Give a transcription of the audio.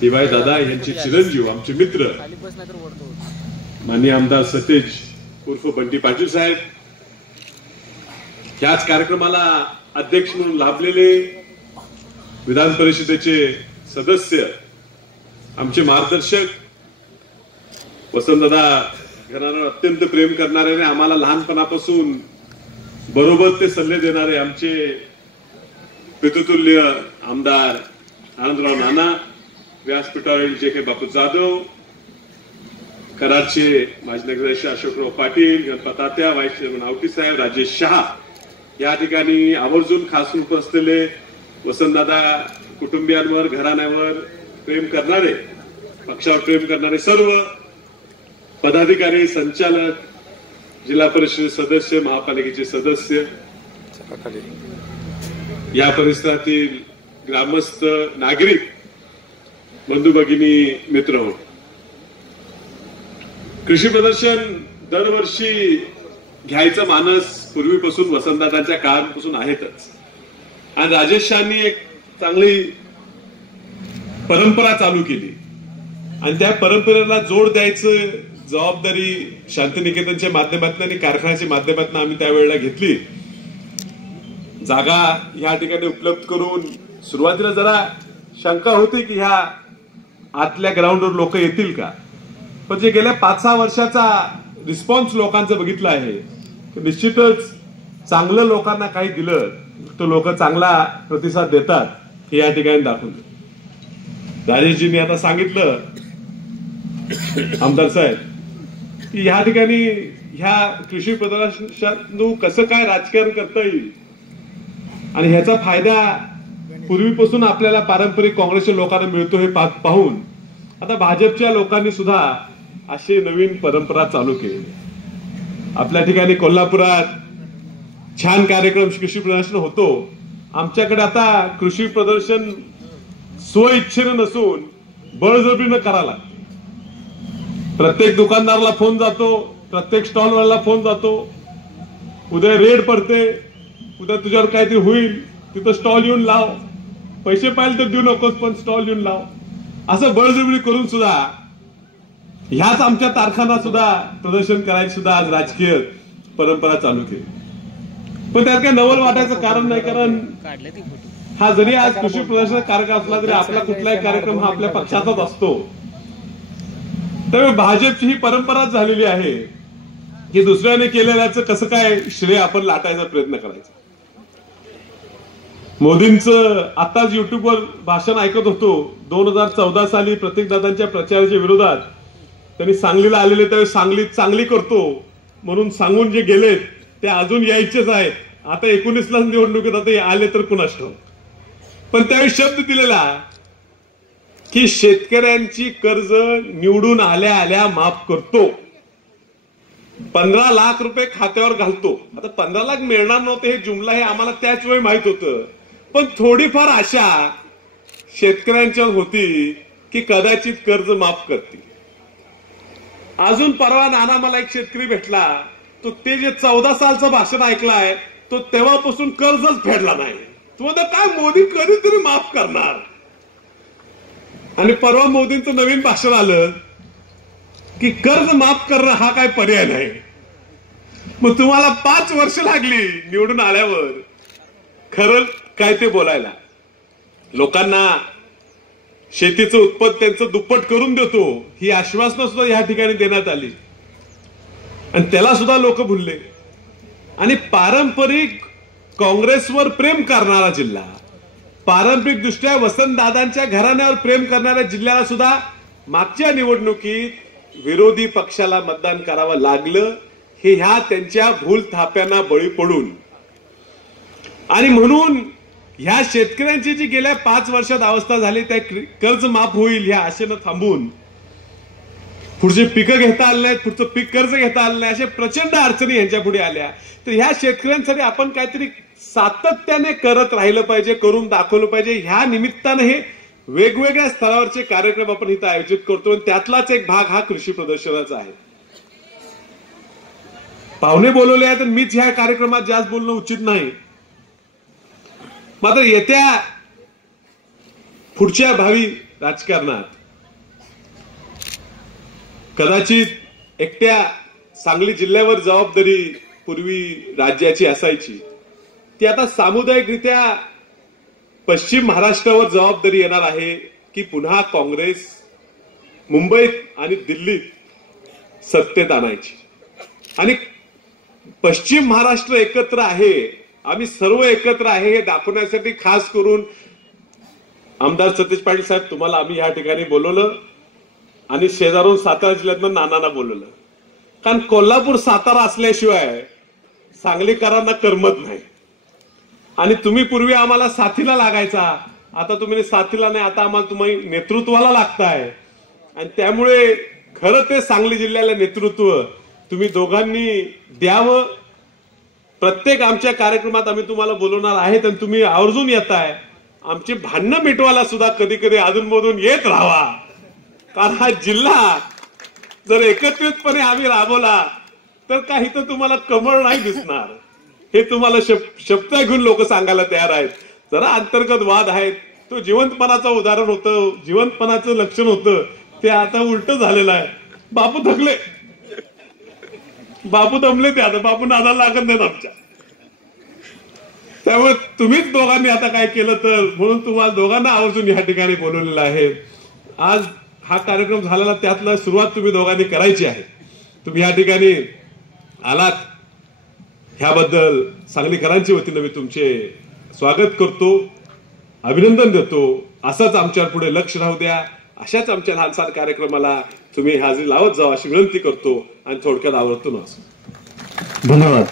दिवाय दादा यांचे चिरंजीव आमचे मित्र. माननीय आमदार सतेज उर्फ बंटी पाटील साहेब. याच कार्यक्रमाला अध्यक्ष म्हणून लाभलेले विधान परिषदेचे सदस्य आमचे मार्गदर्शक वसंतदादा घराण्यावर अत्यंत प्रेम करणारे आणि आम्हाला लहानपणापासून बरोबर ते सल्ले देणारे आमचे पितृतुल्य आमदार आनंदराव नाना व्यासपीठावरील जे काही बापू जाधव कराडचे माजी नगराध्यक्ष अशोकराव पाटील गणपत तात्या व्हाईस चेअरमन आवटी साहेब राजेश शहा या ठिकाणी आवर्जून खास रूप असलेले वसंतदादा कुटुंबियांवर घराण्यावर प्रेम करणारे पक्षावर प्रेम करणारे सर्व पदाधिकारी संचालक जिल्हा परिषद सदस्य महापालिकेचे सदस्य या परिसरातील ग्रामस्थ नागरिक बंधू भगिनी मित्र हो कृषी प्रदर्शन दरवर्षी घ्यायचं मानस पूर्वीपासून वसंतदादांच्या काळापासून आहेतच. आणि राजेश शाहनी एक चांगली परंपरा चालू केली. आणि त्या परंपरेला जोड द्यायचं जबाबदारी शांतिनिकेतनच्या माध्यमातून आणि कारखान्याच्या माध्यमातून आम्ही त्यावेळेला घेतली. जागा या ठिकाणी उपलब्ध करून सुरुवातीला जरा शंका होती की ह्या आतल्या ग्राउंडवर लोक येतील का? पण जे गेल्या पाच सहा वर्षाचा रिस्पॉन्स लोकांचं बघितलं आहे की निश्चितच चांगलं लोकांना काही दिलं तर लोक चांगला प्रतिसाद देतात हे या ठिकाणी दाखवलं राजेशजींनी आता सांगितलं आमदार साहेब की ह्या ठिकाणी ह्या कृषी प्रदर्शनातून कसं काय राजकारण करता येईल? आणि ह्याचा फायदा पूर्वीपासून आपल्याला पारंपरिक काँग्रेसच्या लोकांना मिळतो हे पाहून आता भाजपच्या लोकांनी सुद्धा अशी नवीन परंपरा चालू केली आपल्या ठिकाणी कोल्हापुरात छान कार्यक्रम कृषी प्रदर्शन होतो. आमच्याकडे आता कृषी प्रदर्शन स्वइच्छेनं नसून बळजबरीनं करायला प्रत्येक दुकानदाराला फोन जातो प्रत्येक स्टॉलवाल्याला फोन जातो. उद्या रेड पडते उद्या तुझ्यावर काहीतरी होईल तिथं स्टॉल येऊन लाव. पैसे पाहिजे तर देऊ नकोस पण स्टॉल येऊन लाव. असं बळजबरी करून सुद्धा ह्याच आमच्या तारखांना सुद्धा प्रदर्शन करायची सुद्धा आज राजकीय परंपरा चालू केली. पण त्यात काही नवल वाटायचं कारण नाही कारण हा जरी आज कृषी प्रदर्शन कार्यक्रम असला तरी आपला कुठलाही कार्यक्रम हा आपल्या पक्षाचाच असतो. त्यामुळे भाजपची ही परंपराच झालेली आहे की दुसऱ्याने केलेल्याचं कसं काय श्रेय आपण लाटायचा प्रयत्न करायचा? मोदींचं आताच युट्यूबवर भाषण ऐकत होतो. दोन हजार चौदा साली प्रतीकदादांच्या प्रचाराच्या विरोधात त्यांनी सांगलीला आलेले त्यावेळी सांगलीत चांगली करतो म्हणून सांगून जे गेलेत ते अजून यायचेच आहेत. आता एकोणीसला निवडणुकीत आता आले तर कुणाश पण त्यावेळी शब्द दिलेला की शेतकऱ्यांची कर्ज निवडून आल्या आल्या माफ करतो. पंधरा लाख रुपये खात्यावर घालतो. आता पंधरा लाख मिळणार नव्हते हे जुमला हे आम्हाला त्याच वेळी माहीत होतं. पण थोडीफार आशा शेतकऱ्यांच्या होती की कदाचित कर्ज माफ करतील. अजून परवा नाना मला एक शेतकरी भेटला. तो ते जे चौदा सालचं भाषण ऐकलाय तो तेव्हापासून कर्जच फेडला नाही. तो म्हणतो काय मोदी कधीतरी माफ करणार? आणि परवा मोदींचं नवीन भाषण आलं की कर्ज माफ करणं हा काय पर्याय नाही. मग तुम्हाला पाच वर्ष लागली निवडून आल्यावर. खरं काय ते बोलायला? लोकांना शेतीचं उत्पन्न त्यांचं दुप्पट करून देतो ही आश्वासनं सुद्धा या ठिकाणी देण्यात आली. आणि त्याला सुद्धा लोक भुलले. आणि पारंपरिक काँग्रेसवर प्रेम करणारा जिल्हा पारंपरिक दृष्ट्या वसंतदादांच्या घराण्यावर प्रेम करणाऱ्या जिल्ह्याला सुद्धा मागच्या निवडणुकीत विरोधी पक्षाला मतदान करावं लागलं हे ह्या त्यांच्या भूल थाप्यांना बळी पडून. आणि म्हणून ह्या शेतकऱ्यांची जी गेल्या पाच वर्षात अवस्था झाली त्या कर्ज माफ होईल ह्या आशेनं थांबून. पुढचे पिकं घेता आले नाहीत पुढचं पीक कर्ज घेता आलं नाही अशा प्रचंड अडचणी यांच्या पुढे आल्या. तर ह्या शेतकऱ्यांसाठी आपण काहीतरी सातत्याने करत राहिलं पाहिजे करून दाखवलं पाहिजे. ह्या निमित्तानं हे वेगवेगळ्या स्तरावरचे कार्यक्रम आपण इथं आयोजित करतो आणि त्यातलाच एक भाग हा कृषी प्रदर्शनाचा आहे. पाहुणे बोलवले आहेत तर मीच ह्या कार्यक्रमात जास्त बोलणं उचित नाही. मात्र येत्या पुढच्या भावी राजकारणात कदाचित एकट्या सांगली जिल्ह्यावर जबाबदारी पूर्वी राज्याची असायची. ती आता सामुदायिकरित्या पश्चिम महाराष्ट्रावर जबाबदारी येणार आहे की पुन्हा काँग्रेस मुंबईत आणि दिल्लीत सत्तेत आणायची. आणि पश्चिम महाराष्ट्र एकत्र आहे आम्ही सर्व एकत्र आहे हे दाखवण्यासाठी खास करून आमदार सतीश पाटील साहेब तुम्हाला आम्ही या ठिकाणी बोलवलं आणि शेजारून सातारा जिल्ह्यातनं नानांना बोलवलं. कारण कोल्हापूर सातारा असल्याशिवाय सांगलीकरांना करमत नाही. आणि तुम्ही पूर्वी आम्हाला साथीला लागायचा. आता तुम्ही साथीला नाही आता आम्हाला तुम्ही नेतृत्वाला लागताय. आणि त्यामुळे खरं ते सांगली जिल्ह्याला नेतृत्व तुम्ही दोघांनी द्यावं प्रत्येक आमच्या कार्यक्रमात आम्ही तुम्हाला बोलवणार आहेत आणि तुम्ही आवर्जून येताय. आमची भांडणं मिटवायला सुद्धा कधी कधी अधूनमधून येत राहावा कारण हा जिल्हा जर एकत्रितपणे आम्ही राबवला तर काही तर तुम्हाला कमळ नाही दिसणार. हे तुम्हाला शप- शब्द घेऊन लोक सांगायला तयार आहेत. जरा अंतर्गत वाद आहेत. तो जिवंतपणाचं उदाहरण होतं जिवंतपणाचं लक्षण होतं. ते आता उलट झालेलं आहे. बापू थकले. बापू दमले ते आता बापू नादाला लागत नाहीत आमच्या. त्यामुळे तुम्हीच दोघांनी आता काय केलं तर म्हणून तुम्हाला दोघांना आवर्जून या ठिकाणी बोलवलेलं आहे. आज हा कार्यक्रम झालेला त्यातला सुरुवात तुम्ही दोघांनी करायची आहे. तुम्ही या ठिकाणी आलात. ह्याबद्दल सांगलीकरांच्या वतीनं मी तुमचे स्वागत करतो. अभिनंदन देतो. असंच आमच्या पुढे लक्ष राहू द्या. अशाच आमच्या लहानसहान कार्यक्रमाला तुम्ही हाजरी लावत जावा अशी विनंती करतो आणि थोडक्यात आवडतो असो धन्यवाद.